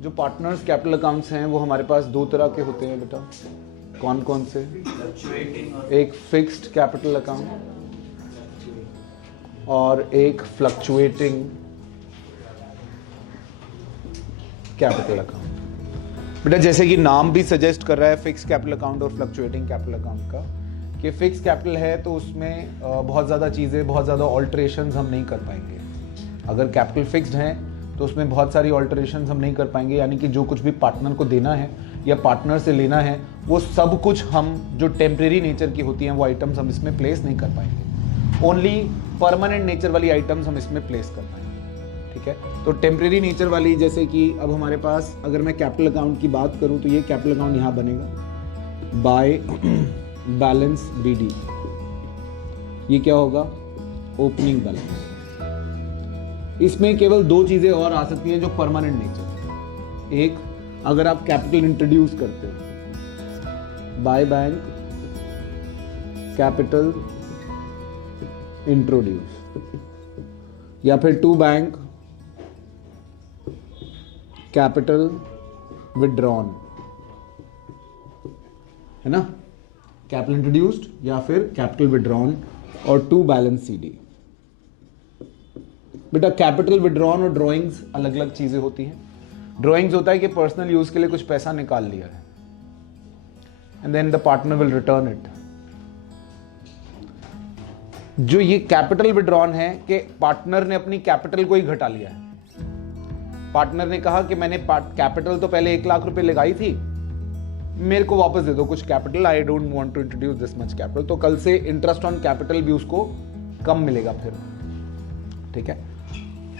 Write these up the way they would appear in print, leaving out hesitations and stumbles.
जो partners capital accounts हैं वो हमारे पास दो तरह के होते हैं बेटा। कौन कौन से? एक फिक्स्ड कैपिटल अकाउंट और एक फ्लक्चुएटिंग कैपिटल अकाउंट। बेटा जैसे कि नाम भी सजेस्ट कर रहा है फिक्स्ड कैपिटल अकाउंट और फ्लक्चुएटिंग कैपिटल अकाउंट का, कि फिक्स कैपिटल है तो उसमें बहुत ज़्यादा चीज़ें, बहुत ज़्यादा ऑल्टरेशंस हम नहीं कर पाएंगे। अगर कैपिटल फिक्स्ड है तो उसमें बहुत सारी ऑल्टरेशंस हम नहीं कर पाएंगे, यानी कि जो कुछ भी पार्टनर को देना है या पार्टनर से लेना है वो सब कुछ हम जो टेम्परेरी नेचर की होती हैं वो आइटम्स हम इसमें प्लेस नहीं कर पाएंगे। ओनली परमानेंट नेचर वाली आइटम्स हम इसमें प्लेस कर पाएंगे। ठीक है, तो टेम्परेरी नेचर वाली, जैसे कि अब हमारे पास अगर मैं कैपिटल अकाउंट की बात करूं तो ये कैपिटल अकाउंट यहाँ बनेगा बाय बैलेंस बीडी। ये क्या होगा? Opening balance. इसमें केवल दो चीजें और आ सकती हैं जो परमानेंट नेचर। एक, अगर आप कैपिटल इंट्रोड्यूस करते हो, बाय बैंक कैपिटल इंट्रोड्यूस, या फिर टू बैंक कैपिटल विड्रॉन, है ना? कैपिटल इंट्रोड्यूस्ड या फिर कैपिटल विड्रॉन और टू बैलेंस सीडी। बेटा कैपिटल विड्रॉन और ड्रॉइंग्स अलग अलग चीजें होती हैं। ड्रॉइंग्स होता है कि पर्सनल यूज के लिए कुछ पैसा निकाल लिया है and then the partner will return it. जो ये कैपिटल विड्रॉन है कि पार्टनर ने अपनी कैपिटल को ही घटा लिया है। पार्टनर ने कहा कि मैंने कैपिटल तो पहले 1 लाख रुपए लगाई थी, मेरे को वापस दे दो कुछ capital, I don't want to introduce this much capital. तो कल से इंटरेस्ट ऑन कैपिटल भी उसको कम मिलेगा फिर। ठीक है,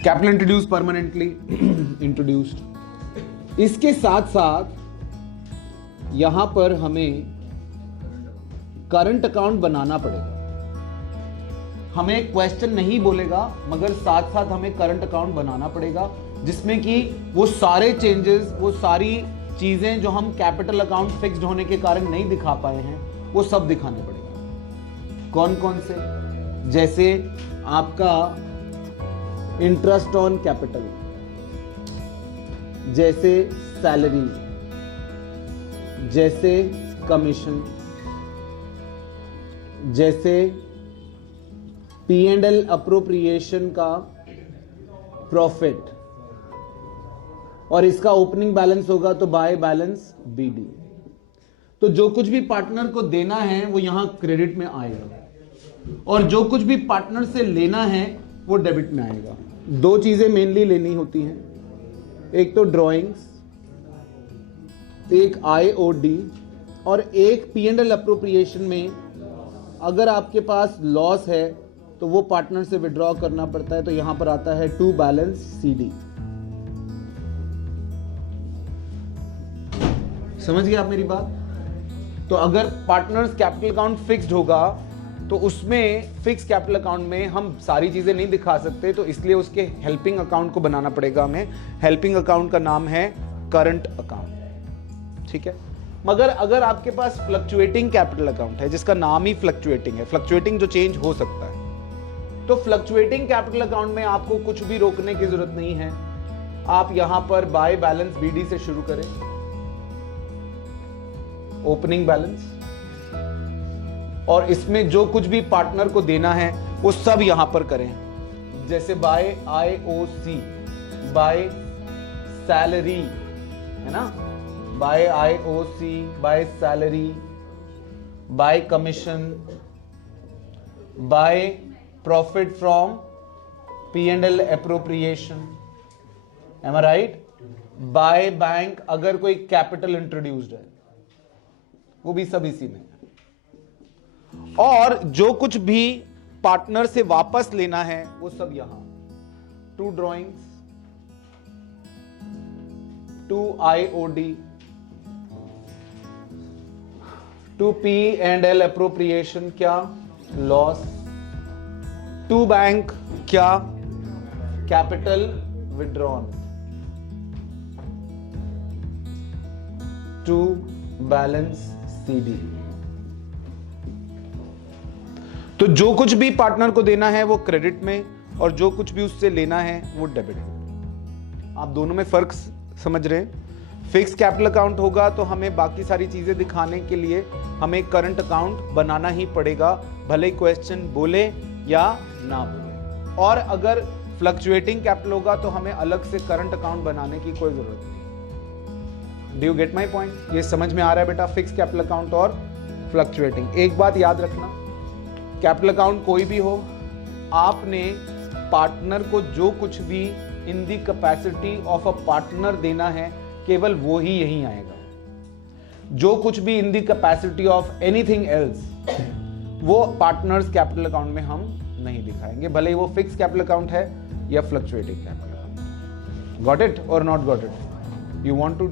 कैपिटल इंट्रोड्यूस परमानेंटली इंट्रोड्यूस्ड। इसके साथ साथ यहां पर हमें करंट अकाउंट बनाना पड़ेगा। हमें क्वेश्चन नहीं बोलेगा मगर साथ साथ हमें करंट अकाउंट बनाना पड़ेगा, जिसमें कि वो सारे चेंजेस, वो सारी चीजें जो हम कैपिटल अकाउंट फिक्स्ड होने के कारण नहीं दिखा पाए हैं वो सब दिखाने पड़ेगा। कौन कौन से? जैसे आपका इंटरेस्ट ऑन कैपिटल, जैसे सैलरी, जैसे कमीशन, जैसे P&L अप्रोप्रिएशन का प्रॉफिट, और इसका ओपनिंग बैलेंस होगा तो बाय बैलेंस बीडी। तो जो कुछ भी पार्टनर को देना है वो यहां क्रेडिट में आएगा और जो कुछ भी पार्टनर से लेना है वो डेबिट में आएगा। दो चीजें मेनली लेनी होती हैं, एक तो ड्राइंग्स, एक IOD, और एक P&L अप्रोप्रिएशन में अगर आपके पास लॉस है तो वो पार्टनर से विड्रॉ करना पड़ता है। तो यहां पर आता है टू बैलेंस CD। समझ गए आप मेरी बात? तो अगर पार्टनर्स कैपिटल अकाउंट फिक्स्ड होगा तो उसमें फिक्स कैपिटल अकाउंट में हम सारी चीजें नहीं दिखा सकते, तो इसलिए उसके हेल्पिंग अकाउंट को बनाना पड़ेगा हमें। हेल्पिंग अकाउंट का नाम है करंट अकाउंट। ठीक है, मगर अगर आपके पास फ्लक्चुएटिंग कैपिटल अकाउंट है जिसका नाम ही फ्लक्चुएटिंग है, फ्लक्चुएटिंग जो चेंज हो सकता है, तो फ्लक्चुएटिंग कैपिटल अकाउंट में आपको कुछ भी रोकने की जरूरत नहीं है। आप यहां पर बाय बैलेंस बीडी से शुरू करें, ओपनिंग बैलेंस, और इसमें जो कुछ भी पार्टनर को देना है वो सब यहां पर करें। जैसे बाय IOC, बाय सैलरी, है ना, by IOC, by salary, by commission, by profit from P&L appropriation, am I right? By bank अगर कोई कैपिटल इंट्रोड्यूस्ड है वो भी सब इसी में। और जो कुछ भी पार्टनर से वापस लेना है वो सब यहां। To drawings, to IOD, to P&L appropriation क्या? लॉस। टू बैंक क्या? Capital withdrawn. To balance CD। तो जो कुछ भी पार्टनर को देना है वो क्रेडिट में और जो कुछ भी उससे लेना है वो डेबिट में। आप दोनों में फर्क समझ रहे हैं? फिक्स कैपिटल अकाउंट होगा तो हमें बाकी सारी चीजें दिखाने के लिए हमें करंट अकाउंट बनाना ही पड़ेगा, भले ही क्वेश्चन बोले या ना बोले। और अगर फ्लक्चुएटिंग कैपिटल होगा तो हमें अलग से करंट अकाउंट बनाने की कोई जरूरत नहीं। Do you get my point? ये समझ में आ रहा है बेटा, फिक्स कैपिटल अकाउंट और फ्लक्चुएटिंग। एक बात याद रखना, कैपिटल अकाउंट कोई भी हो, आपने पार्टनर को जो कुछ भी इन दी कैपेसिटी ऑफ अ पार्टनर देना है, केवल वो ही यहीं आएगा। जो कुछ भी इन दी कैपेसिटी ऑफ एनीथिंग एल्स, वो पार्टनर्स कैपिटल अकाउंट में हम नहीं दिखाएंगे, भले ही वो फिक्स कैपिटल अकाउंट है या fluctuating capital account. Got it और not got it? You want to